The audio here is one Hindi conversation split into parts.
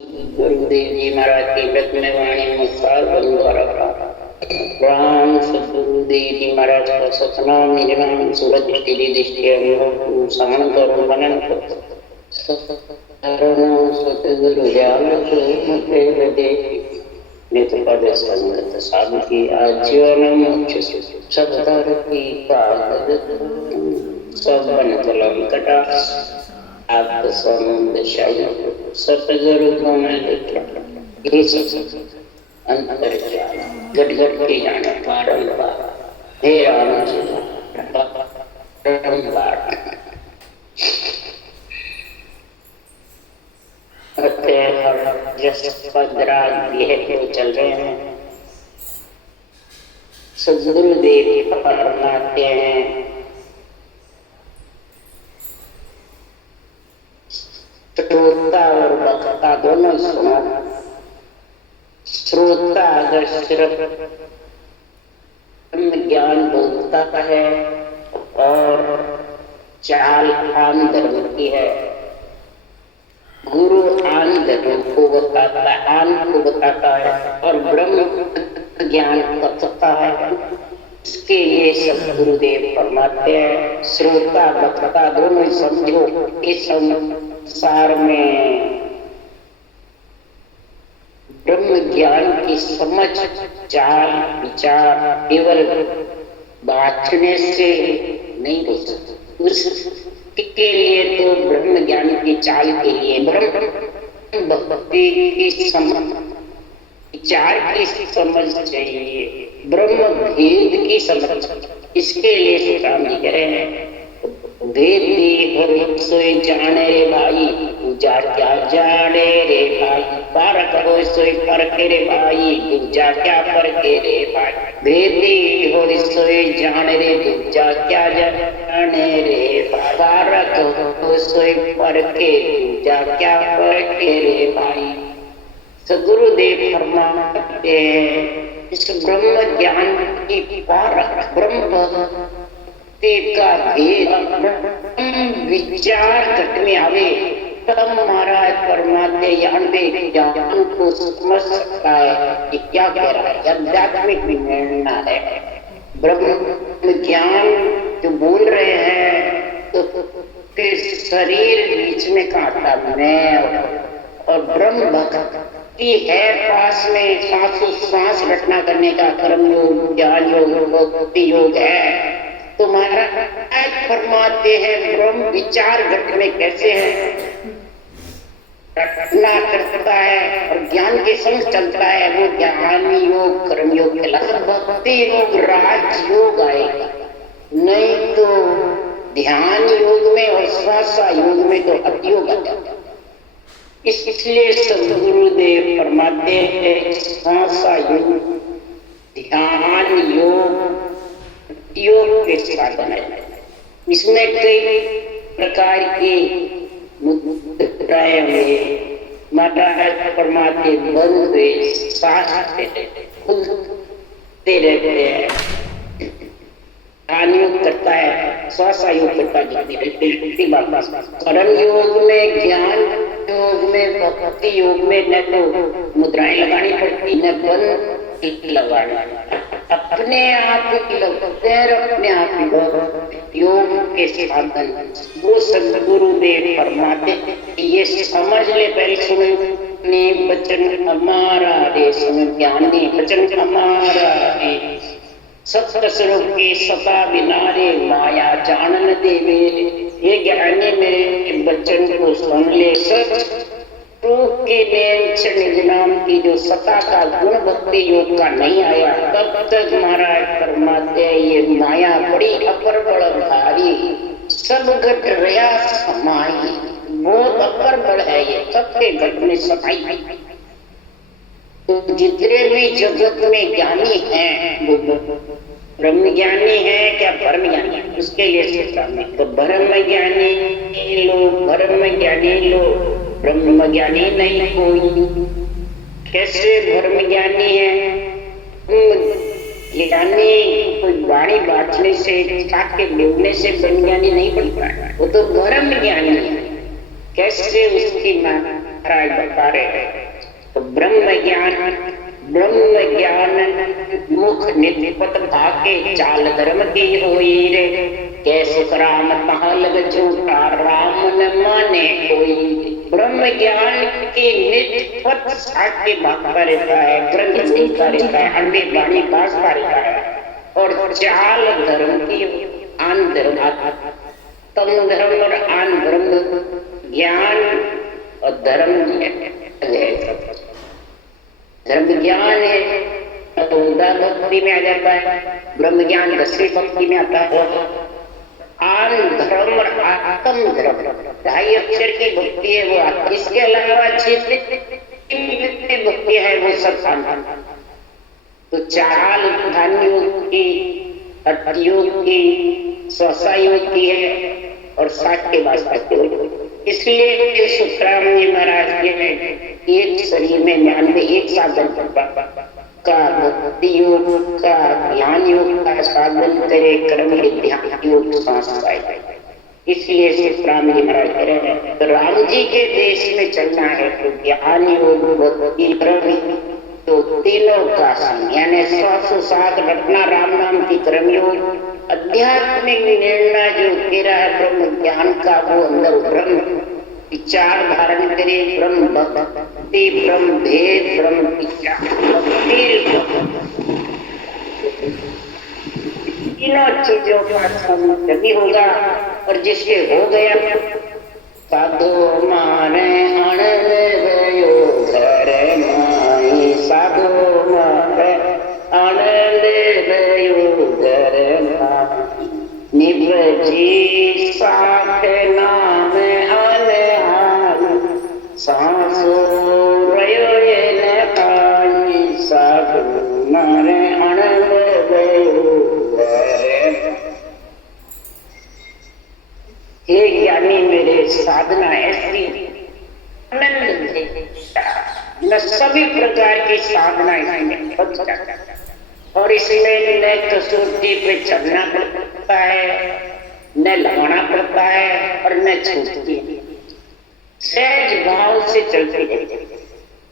गुरुदेव जी महाराज की व्रत में वाणी मुखार द्वारा राम सदगुरुदेव जी महाराज का सतनाम निर्माण सूरज तेरी दृष्टि अनुभव सामन करो मनन सतगुरु ज्ञान मुखे हृदय नित्य पद संगत साधु की आजीवन मोक्ष सब धर की पाद सब बन कलम कटा आप समुद शायद सतगुरु को मैं देखा अंतर गट गट के जाने बारंबार हे राम जी बारंबार चल रहे हैं। सदगुरुदेव फरमाते हैं श्रोता और वक्ता दोनों सुनो। श्रोता अगर सिर्फ ज्ञान बोलता है और चाल आन धर्म की है, गुरु आन धर्म को बताता है, आन को बताता है और ब्रह्म ज्ञान कथता है। इसके लिए सब गुरुदेव फरमाते हैं श्रोता वक्ता दोनों समझो। इस संसार में ब्रह्म ज्ञान की समझ चाल विचार केवल बांटने से नहीं हो सकती। उसके लिए तो ब्रह्म ज्ञान की चाल के लिए ब्रह्म भक्ति की समझ विचार की समझ चाहिए, ब्रह्म भेद की समझ। इसके लिए श्री राम जी कह रहे हैं भेद हो सोई जाने रे भाई, पूजा क्या जाने रे भाई, पारक हो सोई परखे रे भाई, पूजा क्या परखे रे भाई। भेद हो सोई जाने रे, पूजा क्या जाने रे भाई, पारक हो सोई परखे, पूजा क्या परखे रे भाई। सदगुरुदेव फरमाते हैं इस ब्रह्म ज्ञान की पारख ब्रह्म का भेद विचार घट में आवे तब महाराज परमात्मा ज्ञान को समझ सकता है कि क्या कह रहा है। आध्यात्मिक निर्णय है ब्रह्म ज्ञान जो बोल रहे हैं तो फिर शरीर बीच में काटा मैं और ब्रह्म भक्ति है पास में, सांसों सांस रटना करने का कर्म योग ज्ञान योग भक्ति योग है। तो महाराज फरमाते हैं ब्रह्म विचार घट में कैसे है, रटना करता है और ज्ञान के संग चलता है, वो ज्ञान योग कर्म योग कहलाता। भक्ति योग राज योग आएगा, नहीं तो ध्यान योग में और श्वास योग में तो अतियोग आ जाता। इसलिए सदगुरुदेव फरमाते हैं श्वास योग ध्यान योग योग के साधन है। इसमें कई प्रकार की मुद्राएं हुए महाराज फरमाते बंद हुए सांस खुलते रहते हैं, ध्यान योग करता है, श्वास योग करता है। कर्म योग में ज्ञान योग में भक्ति योग में न तो मुद्राएं लगानी पड़ती न बंद लगाना, अपने आप ही लगते हैं, अपने आप ही योग के साधन। वो सदगुरुदेव फरमाते ये समझ ले, पहले सुने वचन हमारा रे, सुन ज्ञान दे वचन हमारा रे, सत्य स्वरूप की सता बिनारे माया जानन देवे। ये ज्ञानी मेरे वचन को सुन ले, सच के नाम की जो सता का गुण भक्ति योग का नहीं आया तब तक महाराज फरमाते ये माया बड़ी अपर बड़ भारी, सब घट रया समाई। बहुत अपर बड़ है ये, सबके घट में समाई। तो जितने भी जगत में ज्ञानी हैं वो ब्रह्म ज्ञानी है क्या ब्रह्म ज्ञानी है, उसके लिए तो ब्रह्म ज्ञानी लो, ब्रह्म ज्ञानी लो, ब्रह्म ज्ञानी नहीं कोई। कैसे ब्रह्म ज्ञानी है, ज्ञानी कोई वाणी बांटने से के बोलने से ब्रह्म ज्ञानी नहीं बनता, वो तो ब्रह्म ज्ञानी है। कैसे उसकी महाराज बता रहे हैं। तो ब्रह्म ज्ञान मुख निपत भाके चाल धर्म की होई रे, कैसे राम महल झूठा राम न माने कोई। ब्रह्म ज्ञान के निपत साके भागता रहता है, ग्रंथ सीखता रहता है, अंडे बाणी बाजता रहता है। और चाल धर्म की आन धर्म, तम धर्म और आन धर्म, ज्ञान और धर्म धर्म ज्ञान है तो भक्ति में आ जाता है, ब्रह्म ज्ञान 10वीं भक्ति में आता है। आन धर्म और आत्म धर्म 2.5 अक्षर की भक्ति है वो, इसके अलावा जितनी भक्ति है वो सब सामान। तो चाल ध्यान योग की, हठ योग की, स्वसा योग की है और 60 के बाद इसलिए सुखराम जी महाराज जी ने एक शरीर में 99 साधन का भक्ति योग का, ज्ञान योग का साधन करे, कर्म ध्यान योग सांस पाए। इसलिए सुखराम जी महाराज कह रहे हैं तो राम जी के देश में चलना है तो ज्ञान योग, भक्ति, कर्म, तो तीनों का यानी स्वास्थ्य रखना, राम नाम की कर्म योग, आध्यात्मिक निर्णय जो तेरा है ब्रह्म ज्ञान का, वो अंदर ब्रह्म विचार धारण करे, ब्रह्म भक्ति, ब्रह्म भेद, ब्रह्म विचार, तीनों चीजों का सभी होगा। और जिसके हो गया साधु माने आनंद गयो घर माई, साधु माने आनंद गयो घर माई, निभजी साथ नाम अनहार, सांसो रयो ये पाई, साधु माने आनंद गयो घर। हे ज्ञानी मेरे साधना ऐसी आनंद न सभी प्रकार की साधना इसमें और इसमें न कसौटी पे चलना पड़ता है, न लगाना पड़ता है और न छूटती है, सहज भाव से चलती है।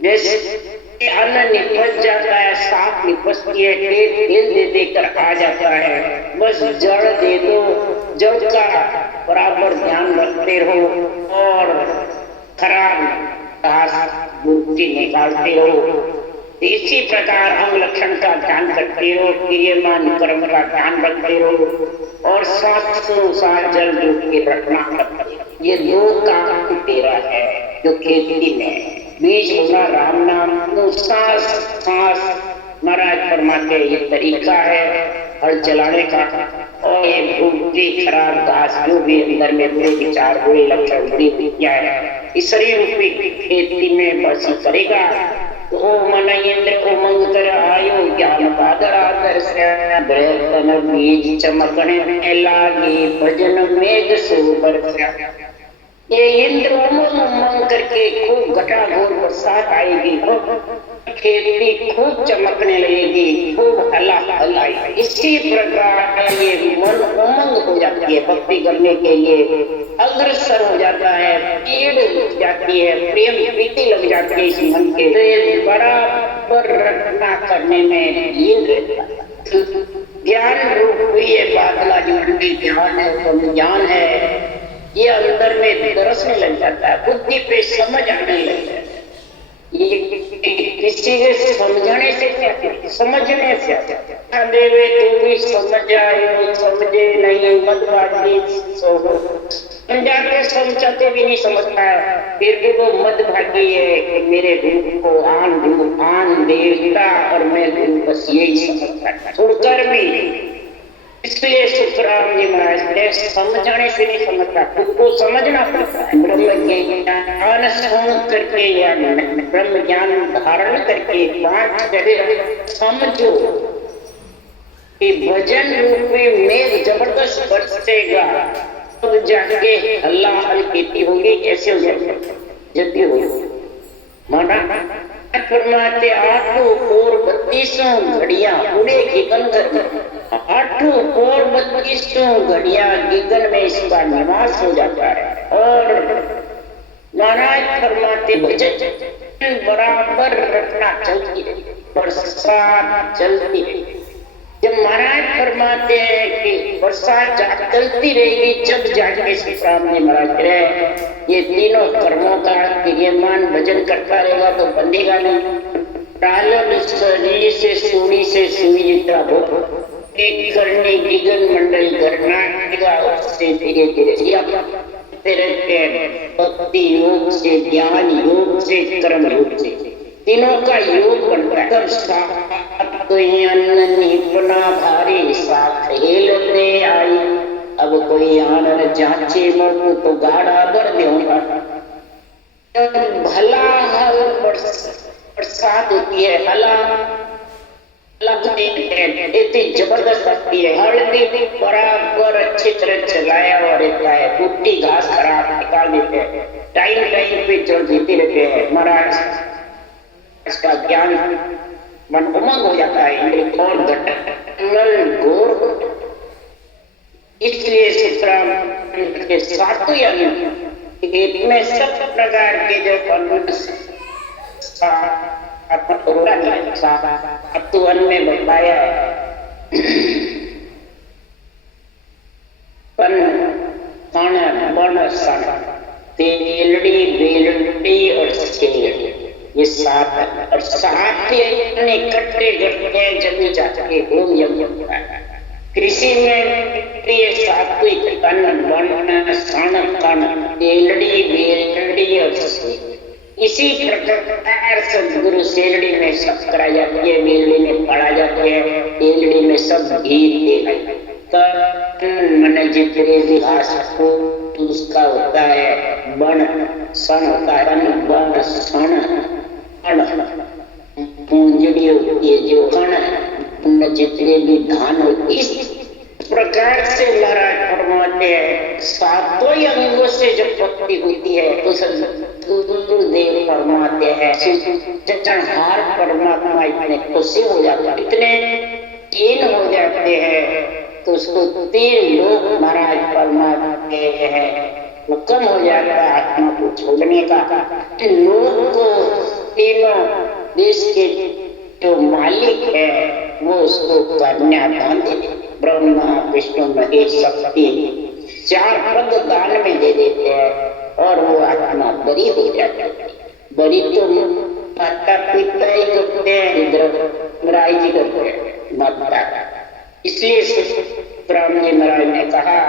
जैसे अन्न निपट जाता है, साफ निपटती है, तेल दे देकर आ जाता है, बस जड़ दे दो, जड़ का बराबर ध्यान रखते रहो और खराब घास बूटी निकालते रहो। इसी प्रकार अंग लक्षण का ध्यान करते रहो, क्रियमान कर्म का ध्यान रखते रहो और सांस जल जो के रखना। ये 2 काम तेरा है जो खेती में बीज होगा राम नाम, सांस महाराज फरमाते ये तरीका है हल चलाने का। और ये भूखी खराब घास जो भी अंदर में बुरे विचार, बुरे लक्षण, बुरी विद्या है, इस शरीर रूपी खेती में बसी करेगा। तो ओ मन इंद्र उमंग कर आयो, ज्ञान बादल आदर से बीज चमकने लागे, भजन मेघ सोबर। ये इंद्र उमंग करके खूब घटाघोर बरसात आएगी, खेती खूब चमकने लगेगी, खूब हलाएगी। इसी प्रकार ये मन उमंग हो जाती है, भक्ति करने के लिए अग्रसर हो जाता है, पीड़ उठ जाती है, प्रेम प्रीति लग जाती है इस मन के। तो बराबर रखना करने में ज्ञान रूप ये बादला जो ध्यान है, ज्ञान है, ये अंदर में दरसने लग जाता है, बुद्धि पे समझ आने लग जाता है। ये किसी के समझने से क्या, समझने से क्या देवे तू भी समझ आयो, समझे नहीं मत भागी समझाते समझाते भी नहीं समझता है, फिर भी वो मत भागी है कि मेरे रूप को आन देवता और मैं बस यही समझता छोड़कर भी। इसलिए सुखराम जी महाराज ने समझने से नहीं समझता, खुद को समझना पड़ता है। ब्रह्म ज्ञान सुन करके या ब्रह्म ज्ञान धारण करके 5 जगह समझो कि भजन रूप में मेघ जबरदस्त बरसेगा, तब जाके हल्ला हल खेती होगी। कैसे हो जाएगा जब भी होगी माना फरमाते 8 और 32 घड़ियां उड़ेगी गंगर, 8 और 32 घड़ियां गगन में इसका निवास हो जाता है। और महाराज फरमाते भजन बराबर रखना चलती रही, बरसात चलती रही। जब महाराज फरमाते हैं कि बरसात चलती रहेगी, जब जाके सीताराम जी महाराज कहे ये तीनों कर्मों का क्रियमान भजन करता रहेगा तो बंधेगा नहीं। डालन सरी से सूरी से सुई जितना भोग एक करने गिगन मंडल करना उससे धीरे धीरे रहते हैं। भक्ति योग से, ज्ञान योग से, कर्म योग से, तीनों का योग बनता है। तब साथ निपुणा भारी साथ हेलते आई। अब कोई आनर जांचे मरु तो गाढ़ा भर दूंगा। भला हल बरसात होती है, हला इतनी जबरदस्त लगती है। हल्दी भी बराबर अच्छी तरह चलाया हुआ रहता है, कुट्टी घास खराब निकाल देते हैं, टाइम टाइम पे चल देते रहते हैं। महाराज इसका ज्ञान मन उमंग हो जाता है। कौन घोर इसलिए सीताराम के सातों में सब प्रकार के जो वन में बताया है। पन कण बण सन तेलड़ी बेलड़ी और छेलड़ी, ये सात है। और सात इकट्ठे करते जमी जाके होम यज्ञ कृषि में ये सात्विक कण बण सन कण तेलड़ी बेलड़ी और छेलड़ी। इसी प्रकार सदगुरु सेलड़ी में सब करा जाती है, मेलड़ी में पढ़ा जाती है, तेलड़ी में सब घी मन जितने भी घास को उसका होता है बण सन होता है, बण सन पूंजड़ी होती है जो कण जितने भी धान होती। इस प्रकार से महाराज फरमाते हैं सातों अंगों से जब भक्ति होती है तो गुरुदेव फरमाते हैं जचनहार परमात्मा इतने खुशी हो जाते हैं, इतने कीन हो जाते हैं तो उसको तीन लोग महाराज फरमाते हैं हुक्म हो जाता है आत्मा को छोड़ने का। लोग को तीनों देश के जो मालिक है वो उसको कन्यादान दे देते, ब्रह्मा विष्णु महेश शक्ति चार पद दान में दे देते हैं और वो आत्मा बरी हो जाती है। बरी तो माता पिता ही करते हैं, धर्मराज जी करते हैं माता। इसलिए राम जी महाराज ने कहा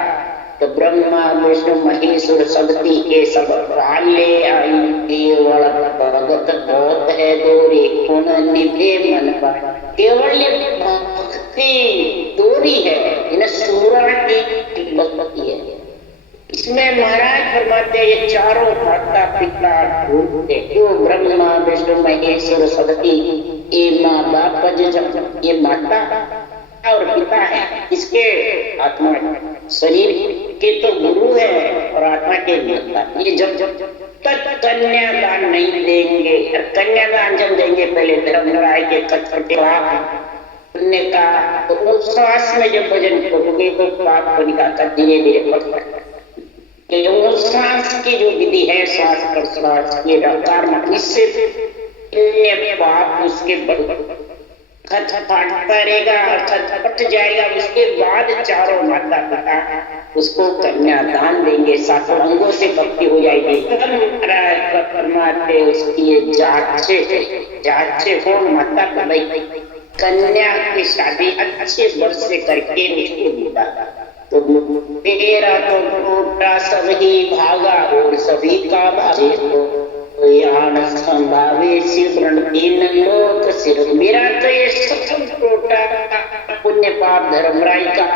तो ब्रह्मा विष्णु महेश और शक्ति के सब ले आई, केवल भगत बहुत है दोरी पुन निभे मन पर। केवल भक्ति दोरी है, इन्हें सूरण की भक्ति है। इसमें महाराज फरमाते ये चारों माता पिता ढूंढते जो ब्रह्मा विष्णु महेश और शक्ति, ये माँ बाप ये माता और पिता है, इसके आत्मा शरीर के तो गुरु है और आत्मा के माता। ये जब तक कन्यादान नहीं देंगे, कन्यादान जब देंगे पहले धर्मराय के कटकटे ने कहा तो उस श्वास में जब भजन करोगे तो पाप को निकालकर धीरे धीरे वो श्वास की जो विधि है श्वास प्रश्वास के रफ्तार इससे पाप उसके खटखटाता रहेगा और खटखट जाएगा। उसके बाद चारों माता पिता उसको कन्यादान देंगे, सातों अंगों से भक्ति हो जाएगी। परमात्मा उसकी जांचे हो माता पिता कन्या की शादी अच्छे वर्ष से करके उसको मिला तो तेरा तो टूटा सभी भागा और सभी का भागे तो संभावे सिमरण तीन लोक सिर। मेरा तो ये सब टूटा पुण्य पाप धर्मराय का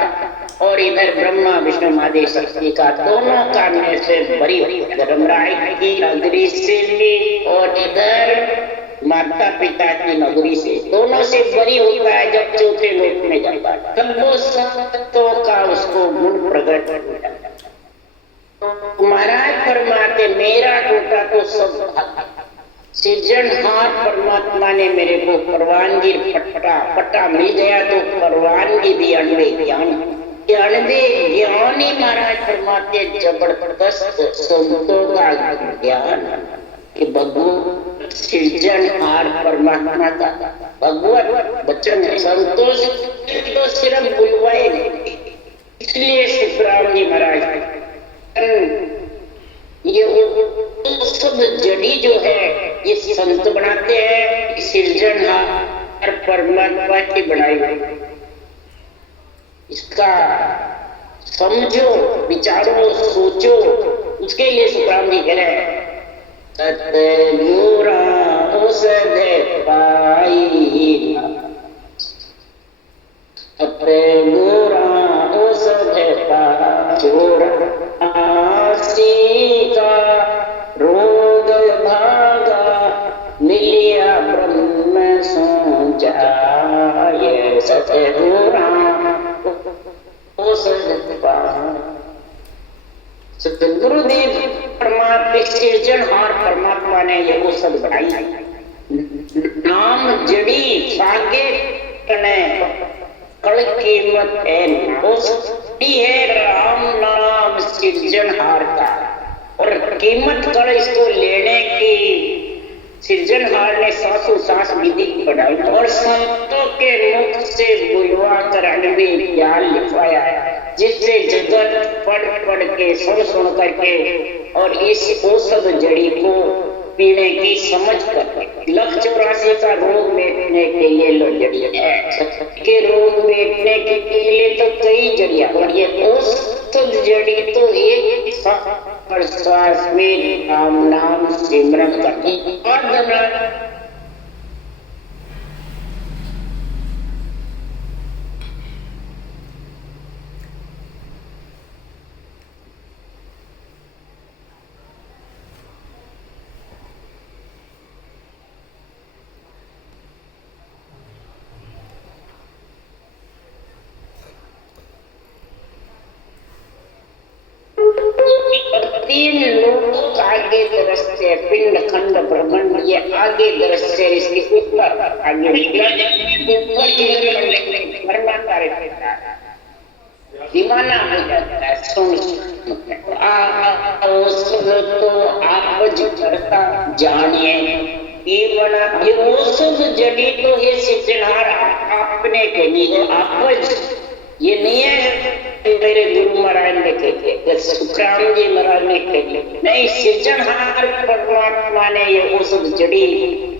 और इधर ब्रह्मा विष्णु महादेव शक्ति का दोनों कामने से बड़ी धर्मराय की नगरी से भी और इधर माता पिता की नगरी से, दोनों से बड़ी होता है जब चौथे लोक में जाता है तब वो सत्यों का उसको गुण प्रकट हो जाता है। महाराज फरमाते मेरा टूटा तो सब सृजनहार परमात्मा ने मेरे को परवानगी पट्टा मिल गया तो परवानगी भी अनवे ज्ञान जानवे ज्ञानी महाराज फरमाते जबरदस्त संतों का ज्ञान कि भगवत सृजनहार परमात्मा का भगवत वचन है। संतोष तो सिर्फ बुलवाए नहीं, इसलिए सुखराम जी महाराज ये सब जड़ी जो है ये संत बनाते हैं, सृजनहार परमात्मा की बनाई गई। इसका समझो, विचारो, सोचो, उसके लिए सुखराम जी कह रहे हैं सतगुरा औषध पाई, सतगुरा औषध पाचोर आसी का रोग भागा, मिलिया ब्रह्म सो जाए, सतगुरा गुरुदेव परमात्मा सृजनहार परमात्मा ने ये औषध बनाई। नाम जड़ी सागे कल कीमत है, औषधि है राम नाम सृजनहार का, और कीमत कर इसको लेने की सृजनहार ने सासों सास विधि बनाई और संतों के मुख से बुलवा कर अनबी ज्ञान लिखवाया है, जिससे जगत पढ़ के सुन करके और इस औषध जड़ी को पीने की समझ कर 184 का रोग मिटने के लिए लो जड़ी है के रोग मिटने के लिए तो कई जड़ियां, और ये औषध जड़ी तो एक श्वास में राम नाम सिमरन करती और तीन लोग आगे दृश्य पिंड खंड ब्रह्मांड, ये आगे दृश्य इसके ऊपर आगे दीवाना हो जाता है। तो आप करता जानिए ये औषध जड़ी तो ये सृजनहार आपने के लिए आपज, ये नहीं है मेरे गुरु महाराज ने कहे, सुखराम जी महाराज ने कहे, नहीं, सृजनहार परमात्मा ने ये औषध जड़ी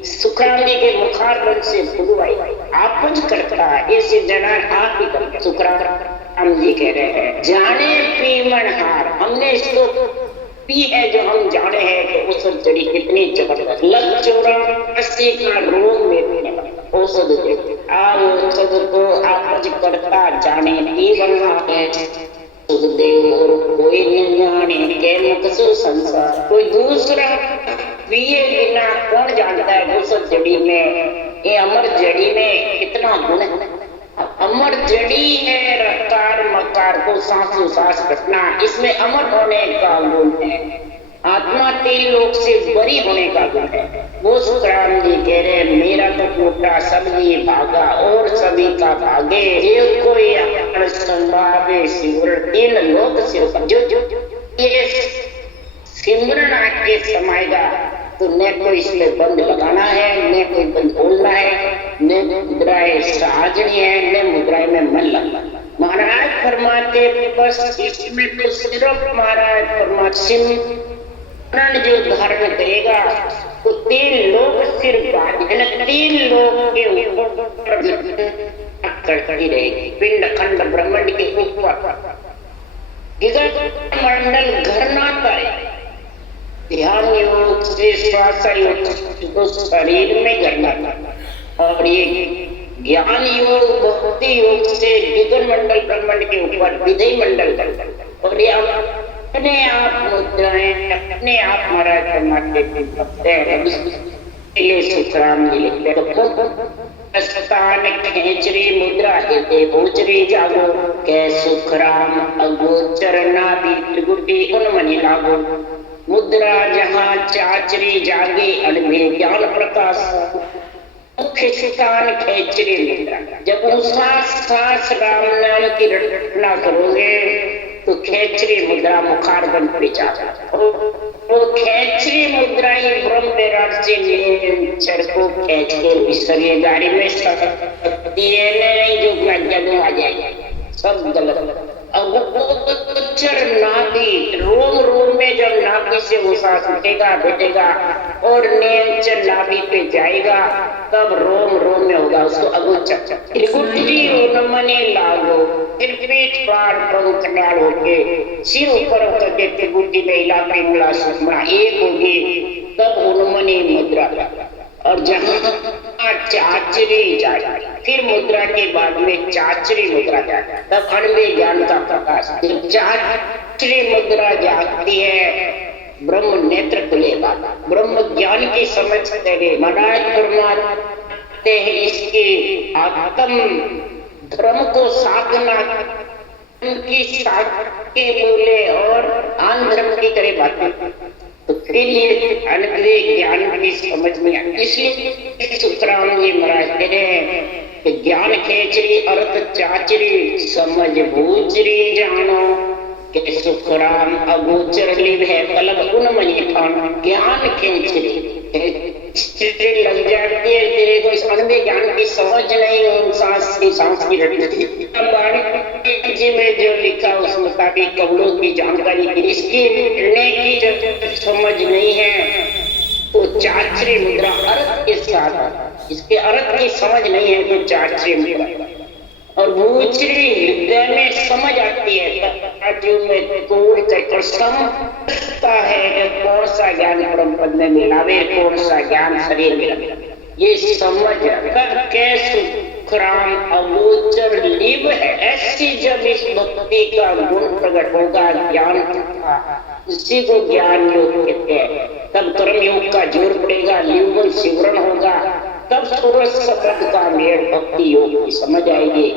सुखराम जी के मुखारबंद से बुलवाई, आप कुछ करता है ये सृजनहार आप ही करता। सुखराम जी कह रहे हैं जाने पीमनहार, हमने इसको पी है जो हम जाने हैं कि औषध जड़ी कितनी जबरदस्त। 184 का रोग में औषध जड़ी औषध को आप करता जाने सुखदेव और कोई नहीं जाने के मुख से संसार, कोई दूसरा पिए बिना कौन जानता है औषध जड़ी में, ये अमर जड़ी में कितना गुण है। अमर जड़ी है रफ्तार मकार को सांसों सांस घटना, इसमें अमर होने का गुण है, आत्मा 3 लोक से बरी होने का गुण है। वो सुखराम जी कह रहे मेरा तो टूटा सभी भागा और सभी का भागे, ये कोई संभावे सिमरन 3 लोक से जो ये सिमरन आके समाएगा तो न कोई इसमें बंद लगाना है, न कोई बंद बोलना है, न मुद्राएं साजनी है, न मुद्राएं में मन लगना। महाराज फरमाते बस इसमें तो सिर्फ महाराज फरमाते जो धारण करेगा तो 3 लोग सिर्फ 3 लोग के ऊपर करती रहेगी, पिंड खंड ब्रह्मांड के ऊपर मंडल घर ना करे, ध्यान योग से श्वास योग तो शरीर में करना, और ये ज्ञान योग भक्ति योग से विगन मंडल ब्रह्मांड के ऊपर विधेय मंडल करना, और ये अपने आप मुद्राएं अपने आप महाराज परमात्मा के भक्त हैं। सुखराम जी लिखते स्थान खेचरी मुद्रा हिते भोजरी जागो, कै सुखराम अगोचर नाभि त्रिगुटी उन्मनि लागो, मुद्रा जहाँ चाचरी जागे अनभे ज्ञान प्रकाश, मुख्य स्थान खेचरी मुद्रा। जब सांस राम नाम की रटना करोगे तो खेचरी मुद्रा मुखार बन पड़ जाता। वो खेचरी मुद्रा ही ब्रह्म विराट से निरंतर को खेच के विसर्य गाड़ी में शक्ति नहीं जो प्रज्ञा आ जाएगा, सब गलत। अगोचर नाभि, रोम रोम में जब नाभि से वो सांस उठेगा बैठेगा और निरंतर नाभि पे जाएगा तब रोम रोम में होगा, उसको अगोचर। त्रिकुटी उन्मने लागो, फिर पीठ पार पंख नाल होके सिर ऊपर होकर के त्रिकुटी में इलाके मूला सुषमा एक होगी तब उन्मनी मुद्रा। और जहाँ चाचरी जाए फिर मुद्रा के बाद में चाचरी मुद्रा जाता है, तब अणवे ज्ञान का प्रकाश। चाचरी मुद्रा जाती है ब्रह्म नेत्र खुलेगा, ब्रह्म ज्ञान की समझ तेरे महाराज फरमाते हैं इसकी आत्म धर्म को साधना की साधके बोले और आंध्र की तरह बातें, तो फिर ये अनग्रे ज्ञान की समझ में आती। इसलिए सुखराम जी महाराज कह रहे हैं कि ज्ञान खेचरी अर्थ चाचरी समझ भूचरी जानो कि सुखराम अगोचर लिव है कलब उन मनी ठानो। ज्ञान खेचरी लग जाती है तेरे को, इस अनवे ज्ञान की समझ नहीं, सांस की रटती जी में जो लिखा उस मुताबिक कवड़ों की जानकारी की, इसकी की जो समझ नहीं है तो चाचरी मुद्रा अर्थ के साथ, इसके अर्थ की समझ नहीं है तो चाचरी मुद्रा। और भूचरी हृदय में समझ आती है जो में कोड कर समझता है कि कौन सा ज्ञान परम पद में मिलावे, कौन सा ज्ञान शरीर में मिलावे, ये समझ करके सुखराम अगोचर लिव है। ऐसी जब इस भक्ति का गुण प्रकट होगा, ज्ञान उसी को ज्ञान योग कहते हैं, तब कर्म योग का जोर पड़ेगा, लिव सिमरन होगा, तब सूरज शब्द का मेल भक्ति योग की समझ आएगी।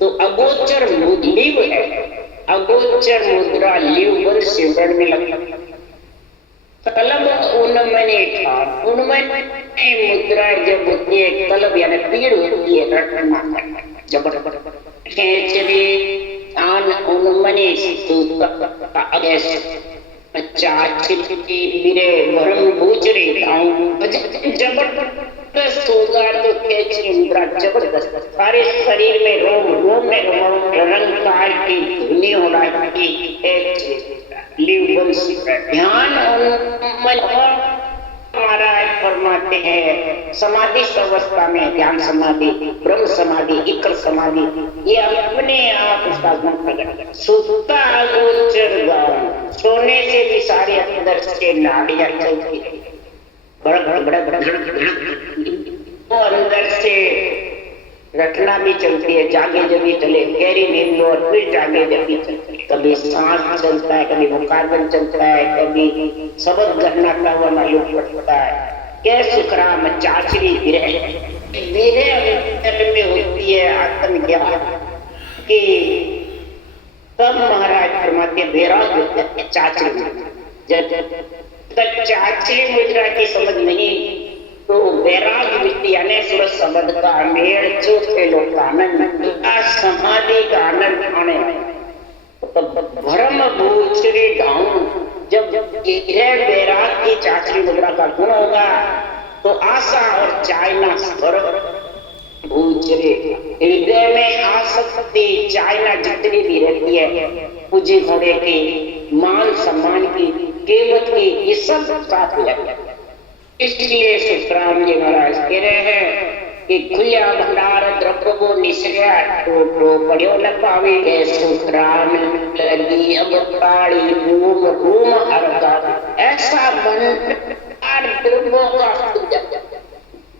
तो अगोचर लिव है, अगोचर मुद्रा लिव सिमरन में लगी। कलब उन्मने ठान, उन्मने मुद्रा जब होती है, कलब यानी पीड़ होती है, रटना जबर खेचरी आन उन्मने चाचरी मेरे वरम भूचरी जबरदस्त होगा तो खेचरी मुद्रा जबरदस्त, सारे शरीर में रोम रोम में रंगकार की धुनी होना की ध्यान महाराज फरमाते हैं समाधि अवस्था में ध्यान समाधि, ब्रह्म समाधि, इकर समाधि, ये अपने आप उसका गुण प्रकट कर। सुता अगोचर गान, सोने से भी सारे अंदर से नाड़ियां चलती है, बड़ा वो अंदर से रटना भी चलती है, जागे जगी चले, गहरी नींद लो और फिर जागे जगी चलती है। कभी सांस चलता है, कभी मुखारबन चलता है, कभी शब्द घटना का हुआ मालूम पड़ता है। क्या सुखराम चाचरी विरह में होती है आत्मज्ञान की, तब महाराज फरमाते वैराग्य चाचरी। जब चाचरी मुद्रा की समझ नहीं तो वैराग्य वृत्ति यानी सूरज शब्द का मेल चौथे लोक का आनंद, समाधि का आनंद आने तो भ्रम भूचरी ढाऊं। जब वैराग की चाचरी मुद्रा का गुण होगा तो आशा और चाइना स्वर भूचरी, हृदय में आसक्ति चाइना जितनी भी रहती है, पूजी घोड़े की, मान सम्मान की, केवट की, ये सब साथ हो जाती है। इसलिए सुखराम जी महाराज कह रहे हैं कि खुलिया भंडार द्रव्य को निश्रया तो पढ़ियो न पावे, सुखराम लगी अब ताड़ी रूम रूम अर्गा। ऐसा भंडार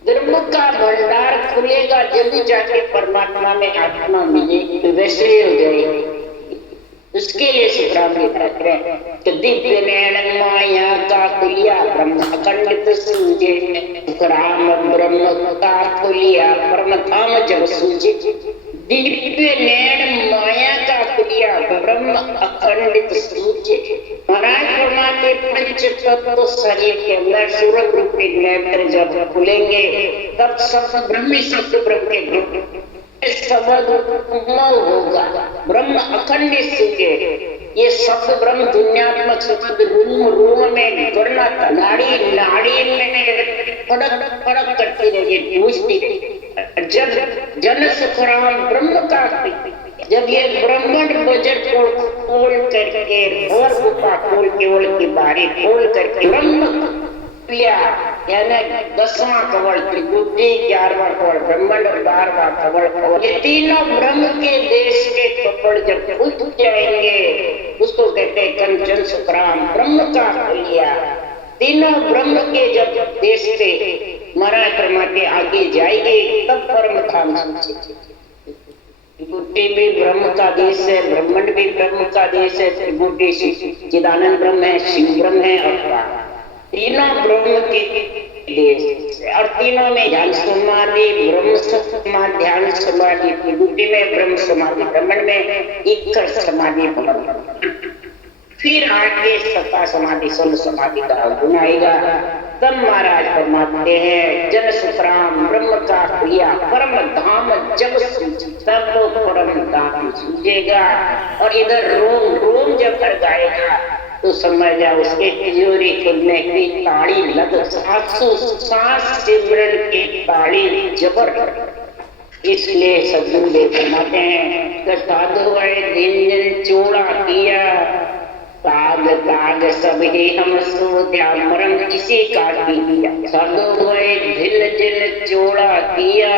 द्रव्य का भंडार खुलेगा जब भी जाके परमात्मा में आत्मा मिले तो वैसे ही हो जाएगी। उसके लिए सुखराम जी कहते हैं कि दिव्य नैन माया का खुलिया ब्रह्म अखंडित सूझे, सुखराम ब्रह्म का खुलिया परम धाम जब सूझे। दिव्य नैन माया का खुलिया ब्रह्म अखंडित सूझे। महाराज फरमाते पंच तत्व शरीर के अंदर सूरत रूपी नेत्र जब खुलेंगे तब शब्द ब्रह्म शब्द ब्रह्म के ब्रह्म शब्द होगा, ब्रह्म अखंड सूखे। ये शब्द ब्रह्म दुनियात्मक शब्द रूम रूम में गणना नाड़ी नाड़ी में फड़क फड़क करती रहेगी, पूछती रहेगी। जब जन सुखराम ब्रह्म का, जब ये ब्रह्मांड बजट को खोल करके और गुफा खोल केवल की बारी खोल करके ब्रह्म लिया, यानी 10वां कवल त्रिगुटी, 11वां कवल ब्रह्मांड और 12वां कवल, ये तीनों ब्रह्म के देश के कपड़ जब उठ जाएंगे उसको कहते हैं कंचन सुखराम, ब्रह्म का लिया। तीनों ब्रह्म के जब देश से महाराज परमात्मा आगे जाएंगे तब परम धाम त्रिगुटी भी ब्रह्म का देश है, ब्रह्मांड भी ब्रह्म का देश है, त्रिगुटी चिदानंद ब्रह्म है, शिव ब्रह्म है और तीनों ब्रह्म के देश और तीनों में ध्यान समाधि, ब्रह्म समाधि, ध्यान समाधि, त्रिगुटी में ब्रह्म समाधि, ब्रह्मांड में इक्कर समाधि, फिर आगे सत्ता समाधि, सोल समाधि का गुण आएगा। तब महाराज फरमाते हैं जन सुखराम ब्रह्म का क्रिया परम धाम जब तब वो परम धाम सूझेगा। और इधर रोम रोम जब कर गाएगा तो समझ जाओ उसके तिजोरी खुलने की ताड़ी लग, 760 सिमरन की ताड़ी जबर। इसलिए सदगुरु देव फरमाते हैं कि साधु दिन दिन चोड़ा किया, ताग ताग सब ही हम सोध्या मरण किसी का किया। साधु दिल दिल चोड़ा किया,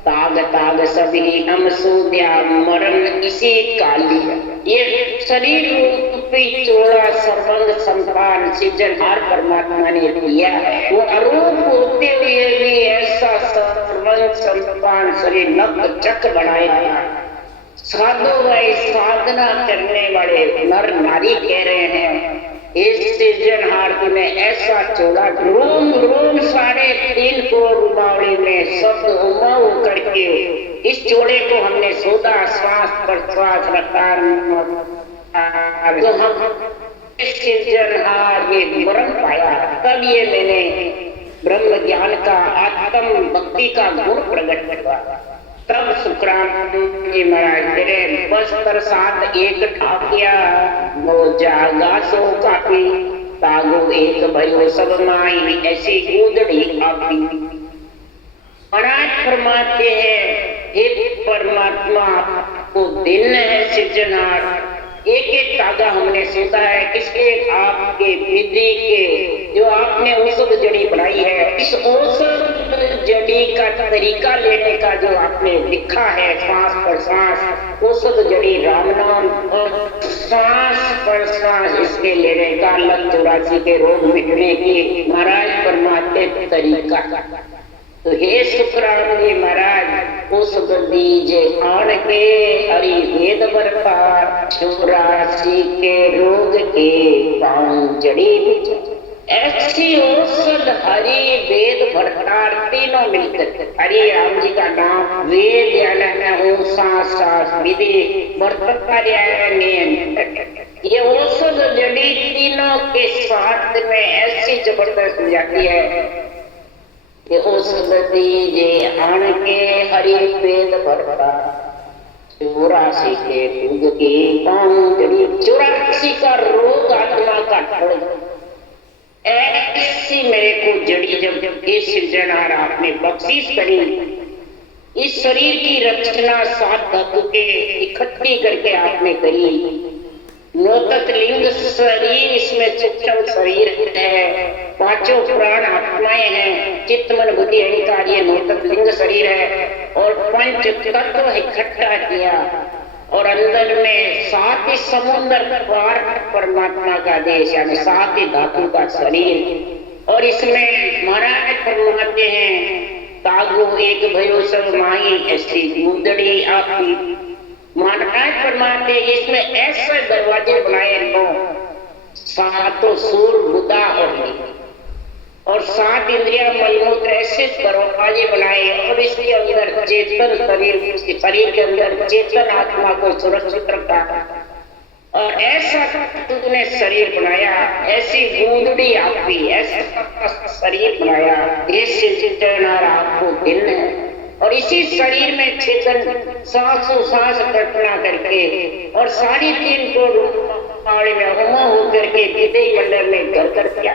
ताग ताग सभी हम सूद्या मरण इसी का लिया। ये शरीर रूपी चोड़ा सर्वंग संतान सृजनहार परमात्मा ने दिया। वो अरूप होते हुए भी ऐसा सर्वंग संतान शरीर नक चक बनाया। साधु भाई साधना करने वाले नर नारी कह रहे हैं इस सृजनहार ने ऐसा चोला रोम रोम 3.5 करोड़ रुमावली में सब उमाऊ करके इस चोले को हमने सोधा, श्वास पर श्वास रखा तो हम सृजनहार ये मरण पाया। तब ये मैंने ब्रह्म ज्ञान का आत्म भक्ति का गुण प्रकट हुआ। तब सुखराम जी महाराज तेरे बस्तर साथ एक ठाकिया, वो जागा सो काफी, तागो एक भयो सब माई ऐसी कूदड़ी आपी। महाराज फरमाते हैं हे परमात्मा को दिन है सृजनहार, एक एक तागा हमने सोचा है किसके, आपके विधि के जो आपने औषध जड़ी बनाई है। इस औषध जड़ी का तरीका लेने का जो आपने लिखा है, श्वास पर श्वास औषध जड़ी राम नाम और श्वास पर श्वास इसके लेने का, लत 84 के रोग मिटने की महाराज परमात्मा तरीका। तो हे सुखराम जी महाराज औषध दीजे आन के हरि वेद बरपार, 84 के रोग के पांव जड़ी। ऐसी औषध हरि वेद भरतार तीनों मिलकर, हरि राम जी का नाम, वेद यानी शास्त्र विधि, भरतार ये औषध जड़ी तीनों के साथ में ऐसी जबरदस्त हो जाती है। ये औषध दीजे आन के हरि वेद भरता, 84 के रोग के पांव जड़ी। 84 का रोग आत्मा का ठोड़, ऐसी मेरे को जड़ी जब ये सृजनहार आपने बख्शीश करी, इस शरीर की रचना 7 धातु के इकट्ठी करके आपने करी। नौतक लिंग शरीर, इसमें सूक्ष्म शरीर है, 5 प्राण आत्माएं हैं, चित्त मन बुद्धि अहंकार, ये नौतक लिंग शरीर है। और 5 तत्व इकट्ठा किया और अंदर में 7 समुद्र पार परमात्मा का देश, यानी 7 धातु का शरीर। और इसमें महाराज फरमाते हैं तागो एक भयो सब माई ऐसी गुंदड़ी आपकी। महाराज फरमाते इसमें ऐसे दरवाजे बनाए लो, 7 सूर बुदा और 7 इंद्रिया मलमूत्र ऐसे दरवाजे बनाए। और इसके अंदर चेतन शरीर के अंदर चेतन आत्मा को सुरक्षित रखा और ऐसा तूने शरीर बनाया, ऐसी गूंदड़ी आपकी, ऐसा शरीर बनाया, आपको दिन है। और इसी शरीर में चेतन सांसों सांस कल्पना करके और 3.5 करोड़ में होमा होकर के विदय मंडल में घर कर दिया।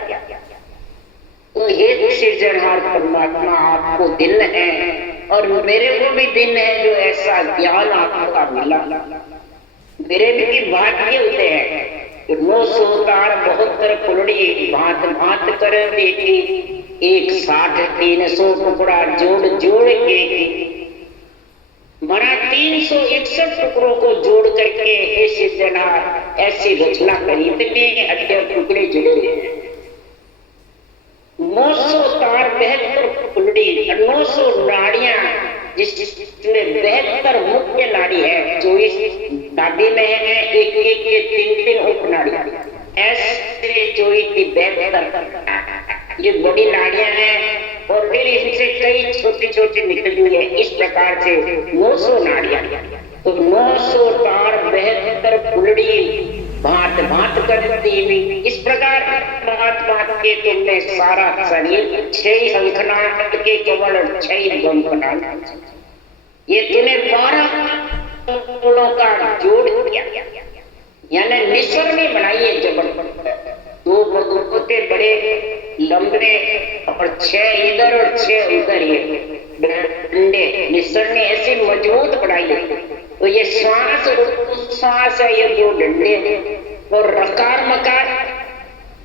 तो ये सृजनहार परमात्मा आपको दिन है और मेरे को भी दिन है जो ऐसा ज्ञान आपका मिला। मेरे भी भाग्य होते हैं 972 फुलड़ी भांत भांत कर देखी, 160-300 टुकड़ा जोड़ जोड़ के बना 361 टुकड़ों को जोड़ करके ऐसे जना ऐसी रचना करी, इतने अड्डे टुकड़े जुड़े हुए हैं। 900 तार 72 फुलड़ी, 900 नाड़ियां जिसमें 72 मुख्य नाड़ी है, 24 नाभि में है, एक एक के 3-3 उप नाड़ियां, ऐसे 72 ये बड़ी नाड़ियां हैं और फिर इनसे कई छोटी छोटी निकली हुई है। इस प्रकार से 900 नाड़ियां, तो 900 तार 72 फुलड़ी भांत भांत करती हुई, इस प्रकार भांत भांत के तुमने सारा शरीर 6 शंखनाद के कमल और 6 बंकनाद, ये तूने 12 फूलों का जोड़ किया, यानी निसर में बनाई है जबरदस्त। 2 बगुटे बड़े लंबे और 6 इधर और 6 उधर, ये डंडे निसर ने ऐसे मजबूत बनाई है। तो ये श्वास श्वास है, ये 2 डंडे और रकार मकार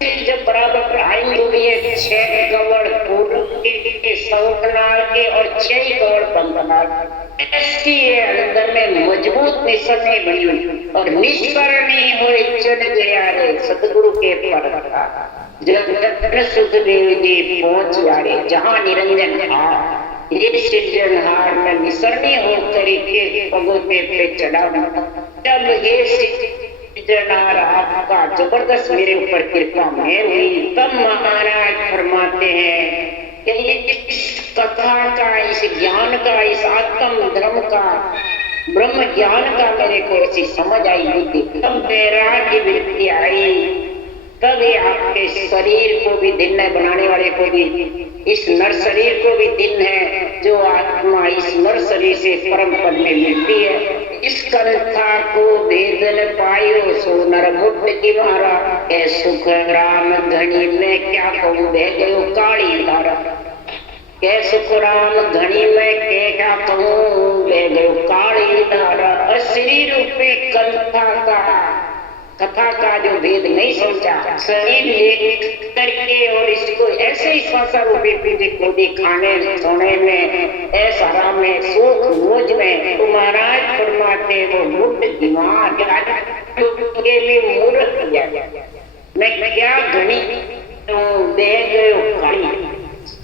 जब बराबर आएंगे ये 6 कवड़ फूल के शंखनाद के और 6 कवड़ बंकनाद, ऐसी है अंदर में मजबूत निसरणी बनी हुई और निष्करणी हुए चढ़ गया रे सतगुरु के पर जब सुखदेव जी पहुंच जा रे जहां निरंजन था। ये सृजनहार में निसरणी होकर के पगोटे पे चढ़ा, जब ये सृजनहार आपका जबरदस्त मेरे ऊपर कृपा मेहर हुई, तब महाराज फरमाते हैं कि इस कथा का, इस ज्ञान का, इस आत्म धर्म का, ब्रह्म ज्ञान का मेरे को ऐसी समझ आई बुद्धि, तब वैराग्य वृत्ति आई, तब ये आपके शरीर को भी दिन है, बनाने वाले को भी, इस नर शरीर को भी दिन है, जो आत्मा इस नर शरीर से परम पद में मिलती है। इस कथा को वेदन पायो सो नर मुक्त की मारा, ए सुख राम घनी में क्या कहूँ बह गयो काली धारा, के सुख राम घनी में क्या कहूँ बह गयो काली धारा। और शरीर रूपी कथा का जो भेद नहीं समझा, शरीर ले करके और इसको ऐसे ही श्वासा रूपी पीढ़ी खोदी खाने सोने में ऐसा राम में सुख मोज में, तो महाराज फरमाते वो मुक्त दिमाग के लिए मूर्ख किया, मैं क्या घनी बह गयो काली,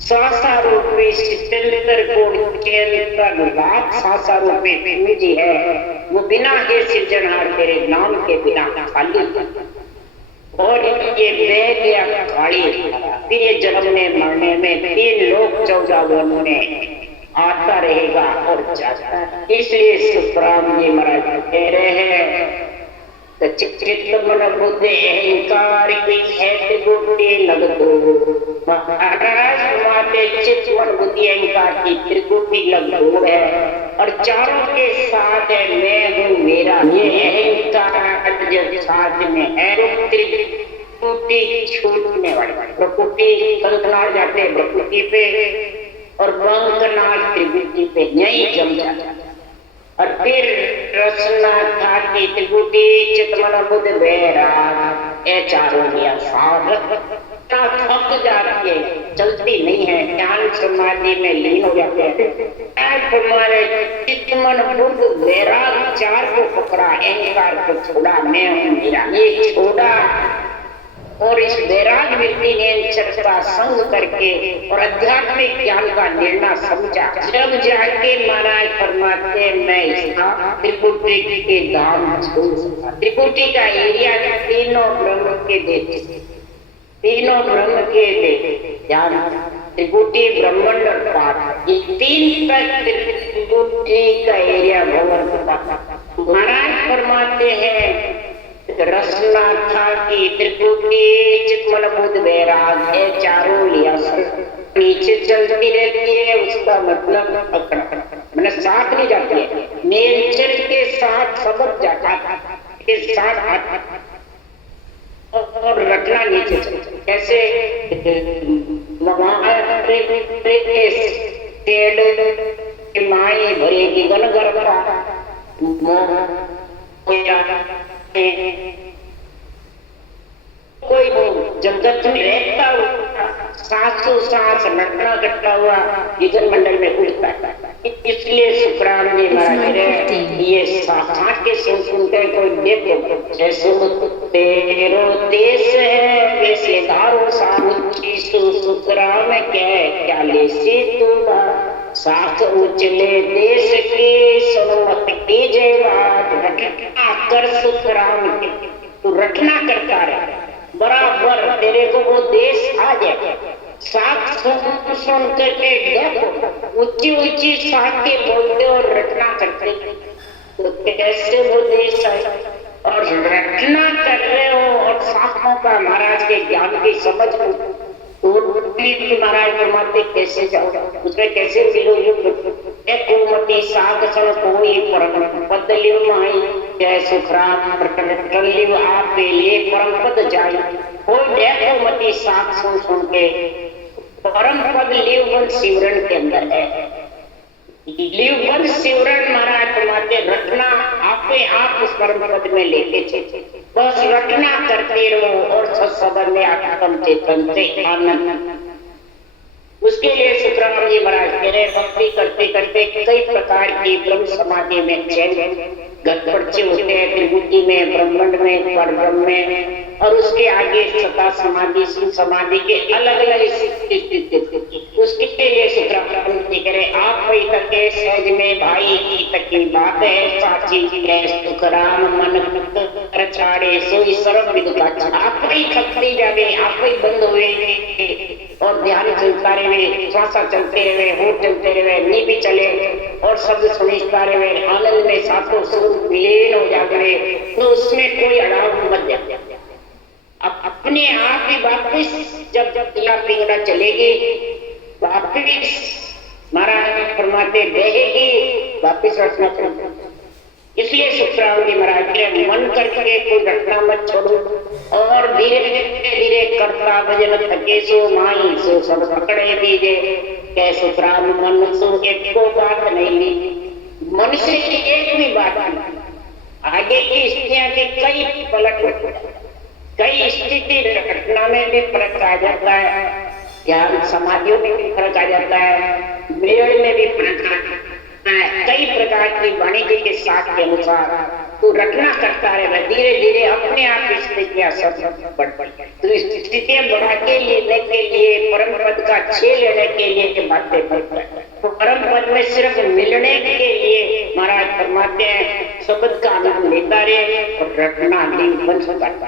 सासा रूपी सिकंदर कोड के अंदर रात सासा रूपी पूंजी है, वो बिना के सृजनहार तेरे नाम के बिना खाली, और ये बह गया खाली। फिर ये जन्मने मरने में 3 लोक 14 वर्णों में आता रहेगा और जाता। इसलिए सुखराम जी महाराज कह रहे हैं चित्त मन बुद्धि अहंकार की है गोटी लगदो, महाराज माते चित्त मन बुद्धि अहंकार की त्रिगुटी लगदो है और चारों के साथ है मैं हूँ मेरा, ये अहंकार जब साथ में है त्रिगुटी छूटने वाली, प्रकृति कंकनाट जाते हैं प्रकृति पे और बंकनाट त्रिगुटी पे नहीं जम जाता। और फिर रसना खाती त्रिगुटी चितमन बुद्ध बेरा, ये चारों मियां थक जाती है, चलती नहीं है, ज्ञान समाधि में लीन हो जाते हैं। तुम्हारे चितमन बुद्ध बेरा 4 को पकड़ा, अहंकार को छोड़ा, मैं हूँ मेरा, ये छोड़ा और इस वैराग वृत्ति ने चर्चा संग करके और आध्यात्मिक ज्ञान का निर्णय समझा, जब जाके महाराज फरमाते मैं इसका त्रिपुटी के धाम छोड़ सका। त्रिपुटी का एरिया तीनों ब्रह्म के देते, तीनों ब्रह्म के देते ध्यान, त्रिपुटी ब्रह्मांड और पाठ, ये 3 तक त्रिपुटी का एरिया भगवान को पता। महाराज फरमाते हैं रसना था कि त्रिपुटी चित्मन बुद्ध वैराग है चारों लिया नीचे चलती रहती है, उसका मतलब मैंने साथ नहीं जाती है, नेचर के साथ सबक जाता के साथ और रटना नीचे कैसे माई भरेगी गन गर्भा कोई जगत में रहता हुआ सांसों सांस नटना करता हुआ युगल मंडल में उड़ता है। इसलिए सुखराम जी महाराज ये साथ के सुनते कोई देखो जैसे तेरो देश है वैसे धारो सामुची सुखराम क्या ले से तू साथ उचले देश के सोमत की जय रटना कर सुखराम के तू रटना करता रहे बराबर तेरे को वो देश आ जाए। साथ सुन करके देखो ऊंची ऊंची साथ के बोलते और रटना करते तो कैसे वो देश आए और रटना कर रहे हो और साथों का महाराज के ज्ञान की समझ महाराज फरमाते कैसे जाओगे उसमें कैसे मिलोगे कोमती साग सन कोई परम पद लिव माई जय सुखराम प्रकट लिव आप ले परम पद जाई कोई देखो मती साग सुन के परम पद लिव वन सिमरन के अंदर है। लिव वन सिमरन महाराज फरमाते रटना आपे आप उस परम पद में लेके चले बस रटना करते रहो और सत्संग में आत्म चेतन से आनंद। उसके लिए सुखराम जी महाराज कह रहे भक्ति करते करते कई प्रकार की ब्रह्म समाधि में चैन गड़बड़चे होते हैं, त्रिभुति में, ब्रह्मांड में, परब्रह्म में और उसके आगे सता समाधि सुख समाधि के अलग अलग स्थिति। उसके लिए सुखराम जी कह रहे आप वही करके सहज में भाई की तकी बात है साची है सुखराम मन छाड़े सोई सर्व विदुका आप वही खपती जावे आप वही बंद हुए और ध्यान चलता रहे श्वासा चलते रहे होठ चलते रहे नी भी चले और शब्द सुनिश्ता रहे आनंद में सातों स्वरूप विलीन हो जाते तो उसमें कोई अड़ाव मत जाते। अब अपने आप ही वापिस जब दिला पिंगड़ा चलेगी वापिस महाराज फरमाते रहेगी वापिस रचना करना। इसलिए सुखराम जी महाराज के मन करके कोई रटना मत छोड़ो और धीरे धीरे करता भजन थके सो माई सो सब पकड़े दीजे कै सुखराम मन सो एक को बात नहीं ली मन से एक भी बात नहीं। आगे की स्थितियां के कई पलट कई स्थिति घटना में भी फर्क आ जाता है, ध्यान समाधियों में भी फर्क आ जाता है, मेल में भी फर्क आ जाता है, कई प्रकार की वाणिज्य के साथ के अनुसार तो रटना करता है धीरे धीरे अपने आप स्थितियां सब बढ़ तो स्थितियां बढ़ा के लेने के लिए परम पद का छे लेने के लिए बातें बढ़ता है। तो परम पद में सिर्फ मिलने के लिए महाराज फरमाते हैं शब्द का आनंद लेता रहे और रटना भी बंद करता